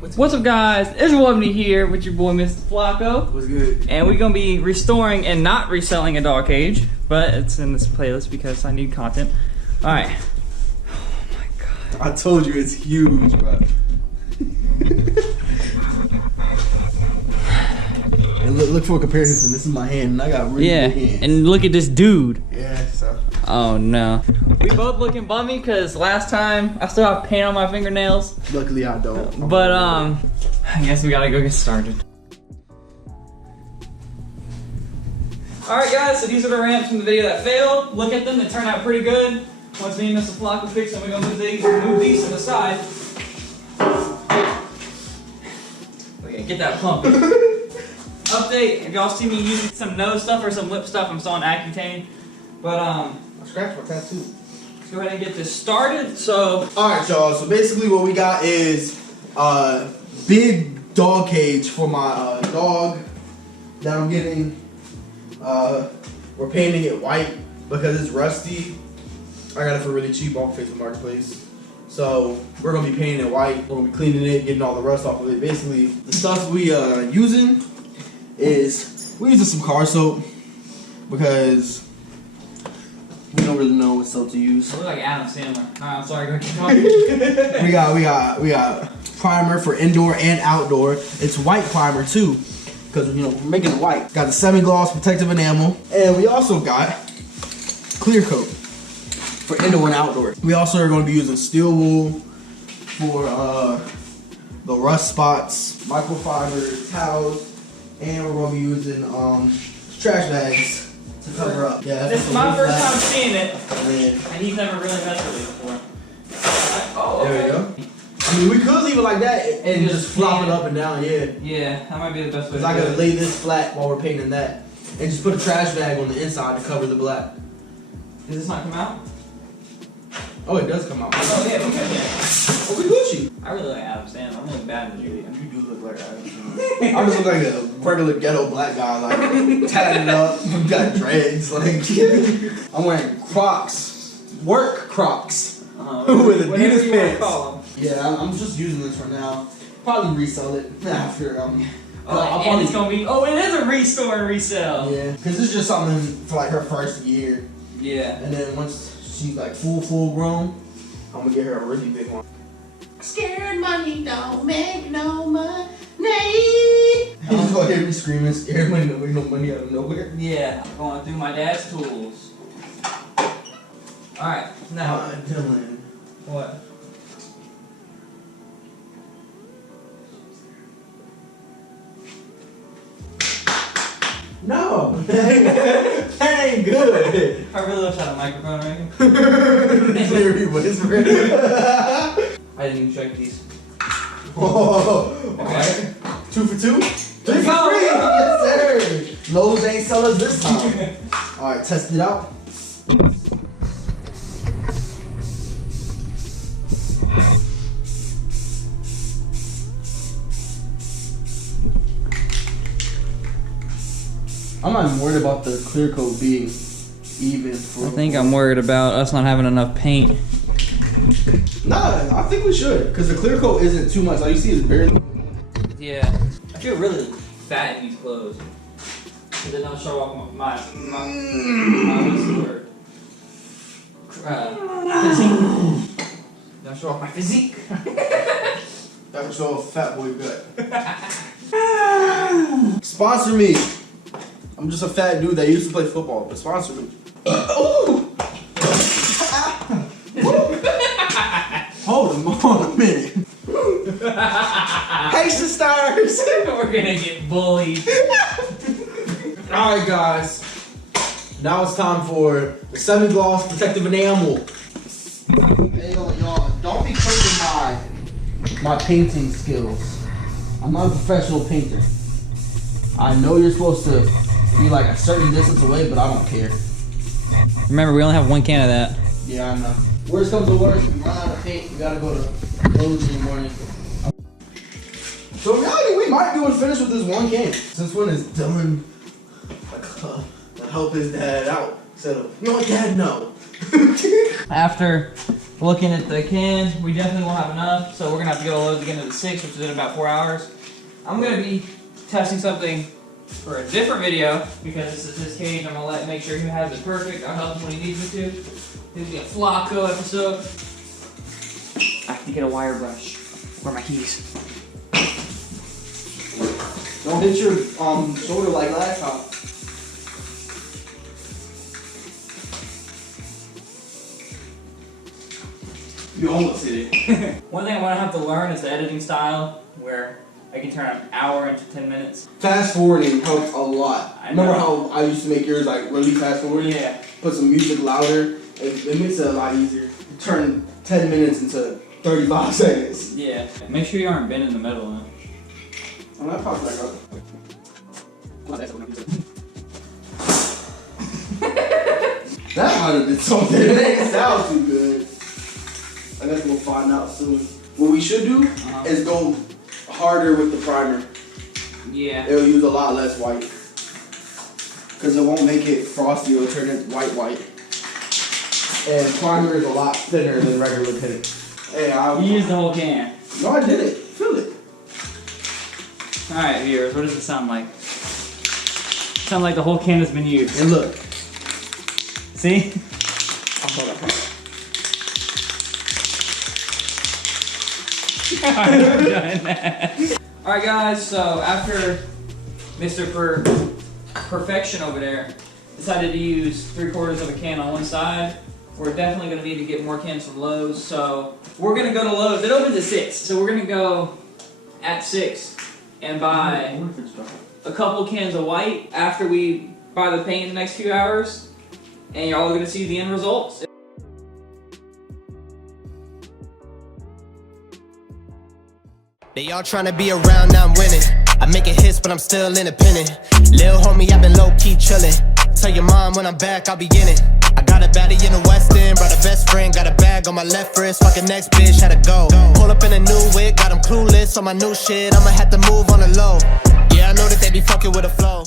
What's up, guys? It's Wubny here with your boy Mr. Flacco. What's good? And we're gonna be restoring and not reselling a dog cage, but it's in this playlist because I need content. All right. Oh my god. I told you it's huge, bro. And look for a comparison. This is my hand, and I got really big hands. And look at this dude. Yeah, so. Oh no. We both looking bummy because last time I still have paint on my fingernails. Luckily I don't. But I guess we gotta go get started. Alright guys, so these are the ramps from the video that failed. Look at them, they turned out pretty good. Once me and Mr. Flacco fix them, we're gonna move these to the side. Okay, get that pump. Update, if y'all see me using some nose stuff or some lip stuff, I'm still on Accutane. But I scratched my tattoo. Let's go ahead and get this started. So alright y'all, so basically what we got is big dog cage for my dog that I'm getting. We're painting it white because it's rusty. I got it for really cheap off Facebook Marketplace. So we're gonna be painting it white. We're gonna be cleaning it, getting all the rust off of it. Basically, the stuff we using is we're using some car soap because we don't really know what soap to use. I look like Adam Sandler. Alright, I'm sorry, go keep talking. we got primer for indoor and outdoor. It's white primer too, because we're making it white. Got the semi-gloss protective enamel, and we also got clear coat for indoor and outdoor. We also are going to be using steel wool for the rust spots, microfiber towels, and we're going to be using trash bags to cover up. Yeah, this is my first time seeing it, and he's never really messed with it before. Oh, there we go. I mean, we could leave it like that and just flop it up and down, yeah. Yeah, that might be the best way to do it. Because I gotta lay this flat while we're painting that. And just put a trash bag on the inside to cover the black. Does this not come out? Oh, it does come out. Oh, yeah, we got that. Oh, we Gucci. I really like Adam Sandler. I'm really bad in the You do look like Adam Sandler. I just look like a regular ghetto black guy, like tatted up, got dreads, like. I'm wearing Crocs, work Crocs, with Adidas pants. Yeah, I'm just using this for now. Probably resell it after. And it's gonna be. Oh, it is a restore and resell. Yeah, because this is just something for like her first year. Yeah. And then once she's like full grown, I'm gonna get her a really big one. Scared money don't make no money. You just gonna hear me screaming, scared money don't make no money out of nowhere. Yeah, I'm going through my dad's tools. Alright, now. Dylan. What? No, that ain't good. I really wish I had a microphone right here. Clearly whispering. I didn't even check these. Oh, Okay. 2 for 2? 3 for 3! Yes, sir! Lowe's ain't sellers this time. Alright, test it out. I'm not even worried about the clear coat being even. I think I'm worried about us not having enough paint. Nah, I think we should, because the clear coat isn't too much. All you see is barely. Yeah. I feel really fat in these clothes. Because they don't show off my what's the word? Physique. Don't show off my physique. That'll show a fat boy gut. Sponsor me. I'm just a fat dude that used to play football, but sponsor me. Hold on a minute. Hey, sisters! We're gonna get bullied. Alright, guys. Now it's time for the semi-gloss protective enamel. Hey, y'all, don't be pushing my painting skills. I'm not a professional painter. I know you're supposed to be like a certain distance away, but I don't care. Remember, we only have one can of that. Yeah, I know. Worst comes to worst, we run out of paint, we gotta go to Lowe's in the morning. So in reality, we might be able to finish with this one can. Since when is Dylan like help his dad out instead of, you know what, Dad, no. After looking at the can, we definitely won't have enough, so we're gonna have to get a load again to the 6, which is in about 4 hours. I'm gonna be testing something for a different video because this is his cage. I'm gonna make sure he has it perfect. I'll help him when he needs me to. This will be a Flacco episode. I have to get a wire brush. Where are my keys? Don't hit your shoulder like last time. You almost hit it. One thing I'm gonna have to learn is the editing style where I can turn an hour into 10 minutes. Fast forwarding helps a lot. Remember how I used to make yours like really fast forwarding? Yeah. Put some music louder. It makes it a lot easier. Turn 10 minutes into 35 seconds. Yeah. Make sure you aren't bending the metal in. I'm not popping back up. That might have been something. It ain't sound too good. I guess we'll find out soon. What we should do is go harder with the primer. Yeah. It'll use a lot less white. Because it won't make it frosty, it'll turn it white. And primer is a lot thinner than regular paint. Hey, You used the whole can. No, I did it. Feel it. Alright, viewers, what does it sound like? Sound like the whole can has been used. And look. See? I'll hold that part. Alright guys, so after Mr. Perfection over there decided to use 3/4 of a can on one side, we're definitely going to need to get more cans from Lowe's, so we're going to go to Lowe's. It opens at 6, so we're going to go at 6 and buy a couple cans of white after we buy the paint in the next few hours, and you're all going to see the end results. They all tryna be around, now I'm winning. I make it hits, but I'm still independent. Lil' homie, I've been low-key chillin'. Tell your mom when I'm back, I'll be in it. I got a baddie in the West End, brought a best friend, got a bag on my left wrist. Fucking next bitch, had to go. Pull up in a new wig, got them clueless on my new shit. I'ma have to move on the low. Yeah, I know that they be fucking with the flow.